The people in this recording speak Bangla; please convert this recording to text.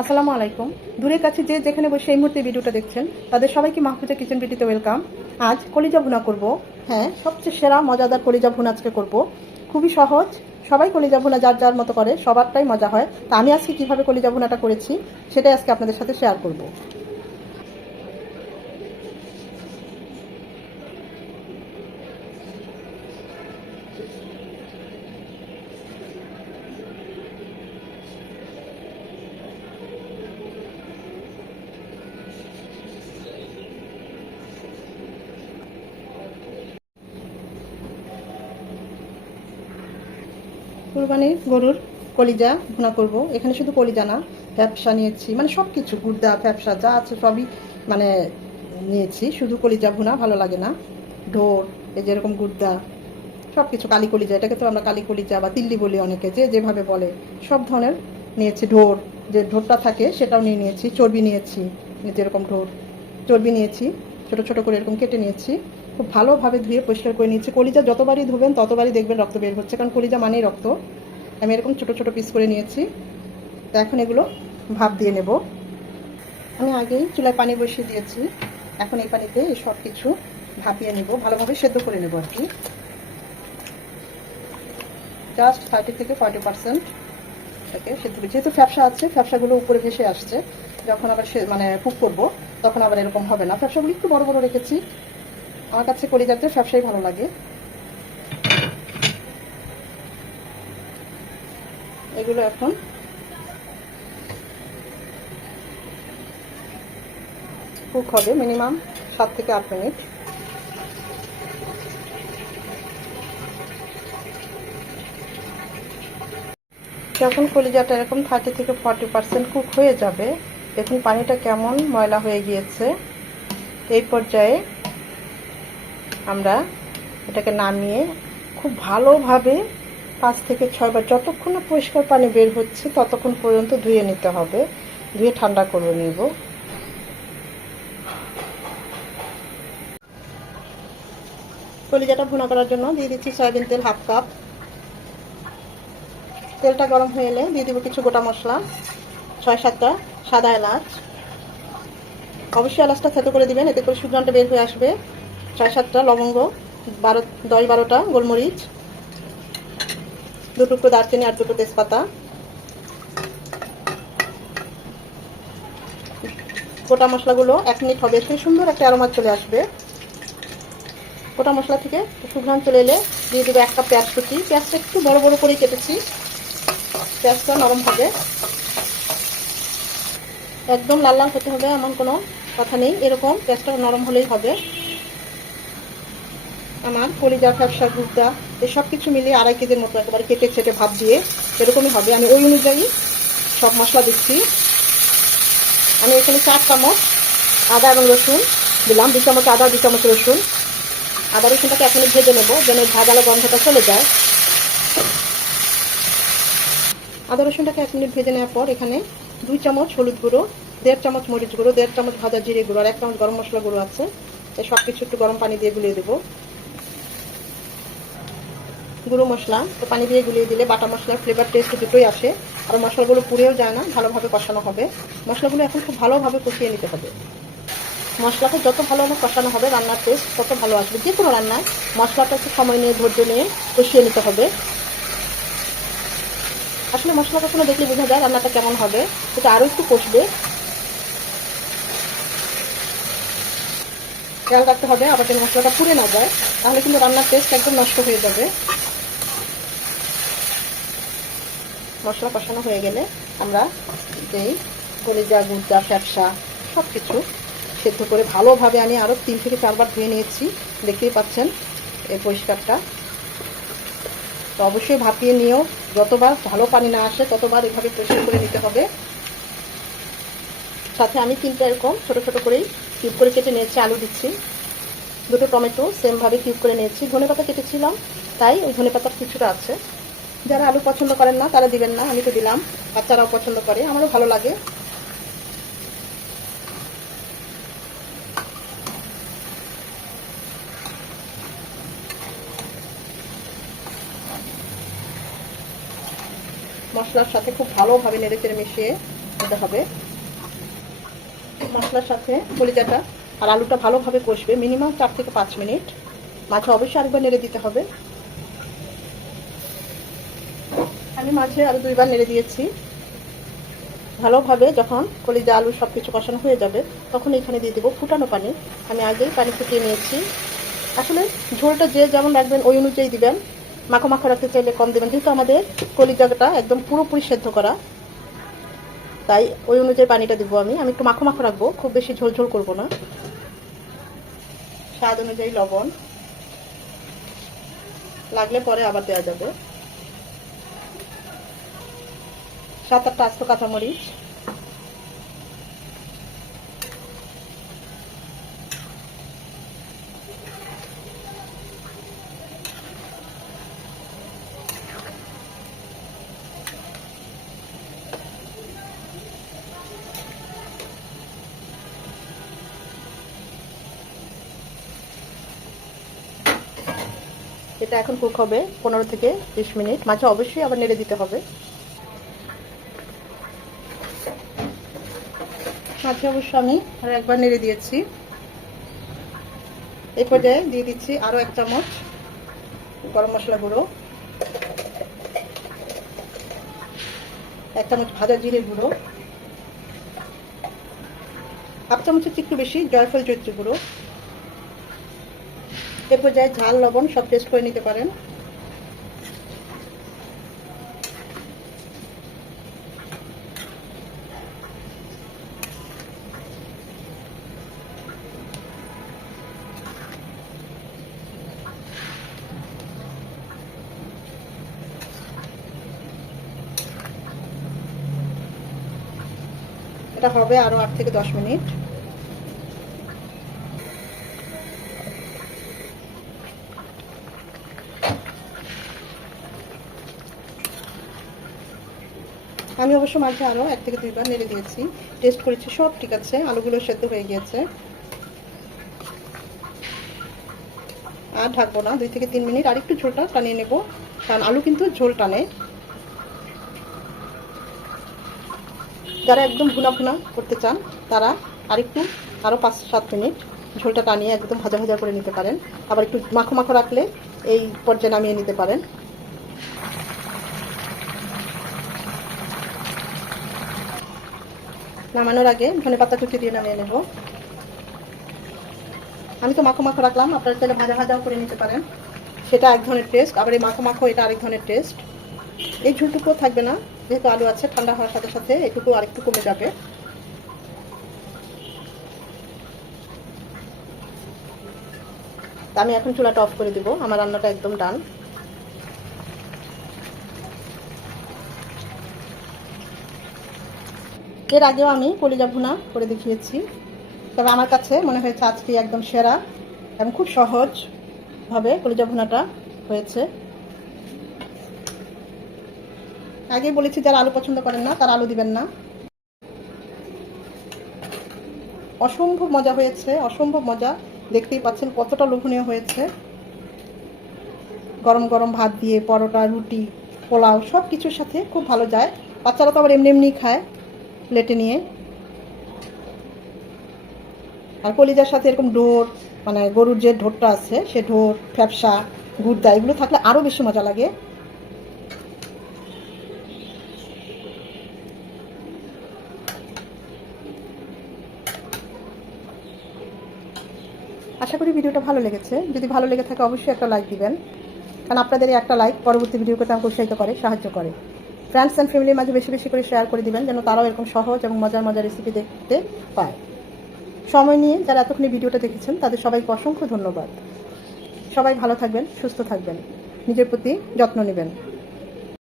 আসসালামু আলাইকুম। দূরের কাছে যে যেখানে বসে এই মুহূর্তে ভিডিওটা দেখছেন তাদের সবাইকে মাহফুজা কিচেন বিটিতে ওয়েলকাম। আজ কলিজা ভুনা করব। হ্যাঁ, সবচেয়ে সেরা মজাদার কলিজা ভুনা আজকে করব। খুবই সহজ, সবাই কলিজা ভুনা যার যার মতো করে, সবারটাই মজা হয়। তা আমি আজকে কীভাবে কলিজা ভুনাটা করেছি সেটাই আজকে আপনাদের সাথে শেয়ার করব। কুরবানির গরুর কলিজা ভুনা করব। এখানে শুধু কলিজা না, ফ্যাপসা নিয়েছি, মানে সব কিছু, গুর্দা ফ্যাপসা যা আছে সবই মানে নিয়েছি। শুধু কলিজা ভুনা ভালো লাগে না। ঢোর, এই যেরকম গুর্দা, সব কিছু, কালি কলিজা, এটাকে তো আমরা কালি কলিজা বা তিল্লি বলি অনেকে, যে যেভাবে বলে, সব ধরনের নিয়েছি। ঢোর, যে ঢোরটা থাকে সেটাও নিয়ে নিয়েছি। চর্বি নিয়েছি, যেরকম ঢোর চর্বি নিয়েছি, ছোট ছোট করে এরকম কেটে নিয়েছি। খুব ভালোভাবে ধুয়ে পরিষ্কার করে নিয়েছি। কলিজা যতবারই ধুবেন ততবারই দেখবেন রক্ত বের হচ্ছে, কারণ কলিজা মানেই রক্ত। আমি এরকম ছোট ছোট পিস করে নিয়েছি। তো এখন এগুলো ভাপ দিয়ে নেব। আমি আগেই চুলায় পানি বসিয়ে দিয়েছি। এখন এই পানিতে এই সব কিছু ভাপিয়ে নেব, ভালোভাবে সেদ্ধ করে নেব আর কি। জাস্ট 30 থেকে 40% এটাকে সেদ্ধ করে, যেহেতু ফ্যাপসা আছে, ফ্যাপসাগুলো উপরে ভেসে আসছে। যখন আবার মানে কুক করবো তখন আবার এরকম হবে না। ফ্যাপসাগুলো একটু বড় বড় রেখেছি, আমার কাছে কলিজাতে ফ্যাপসাই ভালো লাগে। এগুলো এখন কুক হবে মিনিমাম 7 থেকে 8 মিনিট। যখন কলিজাটা এরকম 30 থেকে 40% কুক হয়ে যাবে, দেখুন পানিটা কেমন ময়লা হয়ে গিয়েছে। এই পর্যায়ে আমরা এটাকে নামিয়ে খুব ভালোভাবে 5 থেকে 6 বার, যতক্ষণ না পরিষ্কার পানি বের হচ্ছে ততক্ষণ পর্যন্ত ধুয়ে নিতে হবে। ধুয়ে ঠান্ডা করে নেব। কলিজাটা ভুনা করার জন্য দিয়ে দিচ্ছি সয়াবিন তেল 1/2 কাপ। তেলটা গরম হয়ে এলে দিয়ে দেবো কিছু গোটা মশলা, 6-7টা সাদা এলাচ। অবশ্যই এলাচটা থেতো করে দিবেন, এতে করে সুগন্ধটা বের হয়ে আসবে। 6-7টা লবঙ্গ, 10-12টা গোলমরিচ, 2 টুকরো দারচিনি আর 2টো তেজপাতা। গোটা মশলাগুলো 1 মিনিট হবে, এতে সুন্দর একটা অ্যারোমা চলে আসবে। গোটা মশলা থেকে সুগন্ধ চলে এলে দিয়ে দেবো 1 কাপ পেঁয়াজ কুচি। পেঁয়াজটা একটু বড় বড় করে কেটেছি, পেঁয়াজটা নরম হবে। একদম লাল লাল হতে হবে এমন কোনো কথা নেই, এরকম পেঁয়াজটা নরম হলেই হবে। আমার কলিজা, ফ্যাপসা, গুর্দা এই সব কিছু মিলিয়ে 2.5 কেজির মতো একেবারে কেটে ছেটে ভাপ দিয়ে এরকমই হবে। আমি ওই অনুযায়ী সব মশলা দিচ্ছি। আমি এখানে 4 চামচ আদা এবং রসুন দিলাম, 2 চামচ আদা, 2 চামচ রসুন। আদা রসুনটাকে এখনই ভেজে নেব, যেন ভাজালো গন্ধটা চলে যায়। আদা রসুনটাকে 1 মিনিট ভেজে নেওয়ার পর এখানে 2 চামচ হলুদ গুঁড়ো, 1.5 চামচ মরিচ গুঁড়ো, 1.5 চামচ ভাজা জিরে গুঁড়ো আর 1 চামচ গরম মশলা গুঁড়ো আছে। এই সব কিছু একটু গরম পানি দিয়ে গুলিয়ে দেবো। গুঁড়ো মশলা তো পানি দিয়ে গুলিয়ে দিলে বাটা মশলার ফ্লেভার টেস্ট দুটোই আসে, আর মশলাগুলো পুড়েও যায় না, ভালোভাবে কষানো হবে। মশলাগুলো এখন খুব ভালোভাবে কষিয়ে নিতে হবে। মশলাটা যত ভালোভাবে কষানো হবে রান্নার টেস্ট তত ভালো আসবে। যে কোনো রান্নায় মশলাটা একটু সময় নিয়ে, ধৈর্য নিয়ে কষিয়ে নিতে হবে। আসলে মশলা কখনো দেখলে বোঝা যায় রান্নাটা কেমন হবে, সেটা আরও একটু কষবে। খেয়াল রাখতে হবে আবার যেন মশলাটা পুড়ে না যায়, তাহলে কিন্তু রান্নার টেস্ট একদম নষ্ট হয়ে যাবে। মশলা কষানো হয়ে গেলে আমরা যেই কলিজা, গুর্দা, ফ্যাপসা সব কিছু সেদ্ধ করে ভালোভাবে আমি আরও 3 থেকে 4 বার ধুয়ে নিয়েছি, দেখতেই পাচ্ছেন এই পরিষ্কারটা। তো অবশ্যই ভাপিয়ে নিয়েও যতবার ভালো পানি না আসে ততবার এভাবে পরিষ্কার করে নিতে হবে। সাথে আমি 3টা এরকম ছোটো ছোটো করেই কিউব করে কেটে নিয়েছি, আলু দিচ্ছি। 2টো টমেটো সেমভাবে কিউব করে নিয়েছি। ধনেপাতা কেটেছিলাম, তাই ওই ধনেপাতার কিছুটা আছে। যারা আলু পছন্দ করেন না তারা দিবেন না, আমি তো দিলাম। বাচ্চারাও পছন্দ করে, আমারও ভালো লাগে। মশলার সাথে খুব ভালোভাবে নেড়ে চেড়ে মিশিয়ে দিতে হবে। মশলার সাথে কলিজাটা আর আলুটা ভালোভাবে কষবে মিনিমাম 4 থেকে 5 মিনিট। মাছে অবশ্যই আরেকবার নেড়ে দিতে হবে। আমি মাছে আরও 2 বার নেড়ে দিয়েছি। ভালোভাবে যখন কলিজা আলু সব কিছু কষানো হয়ে যাবে তখন এখানে দিয়ে দেবো ফুটানো পানি। আমি আগেই পানি ফুটিয়ে নিয়েছি। আসলে ঝোলটা যে যেমন রাখবেন ওই অনুযায়ী দিবেন। মাখো মাখো রাখতে চাইলে কম দেবেন, যেহেতু আমাদের কলিজাটা একদম পুরোপুরি সেদ্ধ করা, তাই ওই অনুযায়ী পানিটা দিব। আমি একটু মাখো মাখো রাখবো, খুব বেশি ঝোল ঝোল করবো না। স্বাদ অনুযায়ী লবণ, লাগলে পরে আবার দেওয়া যাবে। 7-8টা আস্ত কাঁচামরিচ, এটা এখন কুক হবে 15 থেকে 20 মিনিট। মাছে অবশ্যই আবার নেড়ে দিতে হবে। মাছে অবশ্য আমি আর একবার নেড়ে দিয়েছি। এই পর্যায়ে দিয়ে দিচ্ছি আরও 1 চামচ গরম মশলা গুঁড়ো, 1 চামচ ভাজা জিরের গুঁড়ো, 1/2 চামচের একটু বেশি জয়ফল জয়িত্রী গুঁড়ো। এ পর্যায়ে ঝাল লবণ সব টেস্ট করে নিতে পারেন। এটা হবে আরও 8 থেকে 10 মিনিট। আমি অবশ্য মাঝে আরও 1 থেকে 2 বার নেড়ে দিয়েছি, টেস্ট করেছি, সব ঠিক আছে, আলুগুলো সেদ্ধ হয়ে গিয়েছে। আর ঢাকবো না, 2 থেকে 3 মিনিট আর একটু ঝোলটা টানিয়ে নেব, কারণ আলু কিন্তু ঝোল টানে। যারা একদম ভুনা ভুনা করতে চান তারা আরও 5-7 মিনিট ঝোলটা টানিয়ে একদম ভাজা ভাজা করে নিতে পারেন। আবার একটু মাখো মাখো রাখলে এই পর্যায়ে নামিয়ে নিতে পারেন। নামানোর আগে ধনেপাতা কুচি দিয়ে নামিয়ে নেব। আমি তো মাখো মাখো রাখলাম, আপনারা চাইলে ভাজা ভাজাও করে নিতে পারেন, সেটা এক ধরনের টেস্ট। আবার এই মাখো মাখো এটা আরেক ধরনের টেস্ট। এই ঝোলটুকুও থাকবে না, যেহেতু আলু আছে, ঠান্ডা হওয়ার সাথে সাথে এটুকু আরেকটু কমে যাবে। আমি এখন চুলাটা অফ করে দিব, আমার রান্নাটা একদম ডান। এর আগেও আমি কলিজা ভুনা করে দেখিয়েছি, তবে আমার কাছে মনে হয়েছে আজকে একদম সেরা এবং খুব সহজভাবে কলিজা ভুনাটা হয়েছে। আগে বলেছি যারা আলু পছন্দ করেন না তারা আলু দিবেন না। অসম্ভব মজা হয়েছে, অসম্ভব মজা। দেখতেই পাচ্ছেন কতটা লোভনীয় হয়েছে। গরম গরম ভাত দিয়ে, পরোটা, রুটি, পোলাও সব কিছুর সাথে খুব ভালো যায়। বাচ্চারা তো আবার এমনি এমনি খায় প্লেটে নিয়ে। আর কলিজার সাথে এরকম ঢোর, মানে গরুর যে ঢোরটা আছে সে ঢোর, ফ্যাপসা, গুড়দা এগুলো থাকলে আরও বেশি মজা লাগে। আশা করি ভিডিওটা ভালো লেগেছে। যদি ভালো লেগে থাকে অবশ্যই একটা লাইক দিবেন, কারণ আপনাদের এই একটা লাইক পরবর্তী ভিডিও করতে উৎসাহিত করে, সাহায্য করে। ফ্রেন্ডস অ্যান্ড ফ্যামিলির মাঝে বেশি বেশি করে শেয়ার করে দিবেন, যেন তারাও এরকম সহজ এবং মজার মজার রেসিপি দেখতে পায়। সময় নিয়ে যারা এতক্ষণ ভিডিওটা দেখেছেন তাদের সবাইকে অসংখ্য ধন্যবাদ। সবাই ভালো থাকবেন, সুস্থ থাকবেন, নিজের প্রতি যত্ন নেবেন।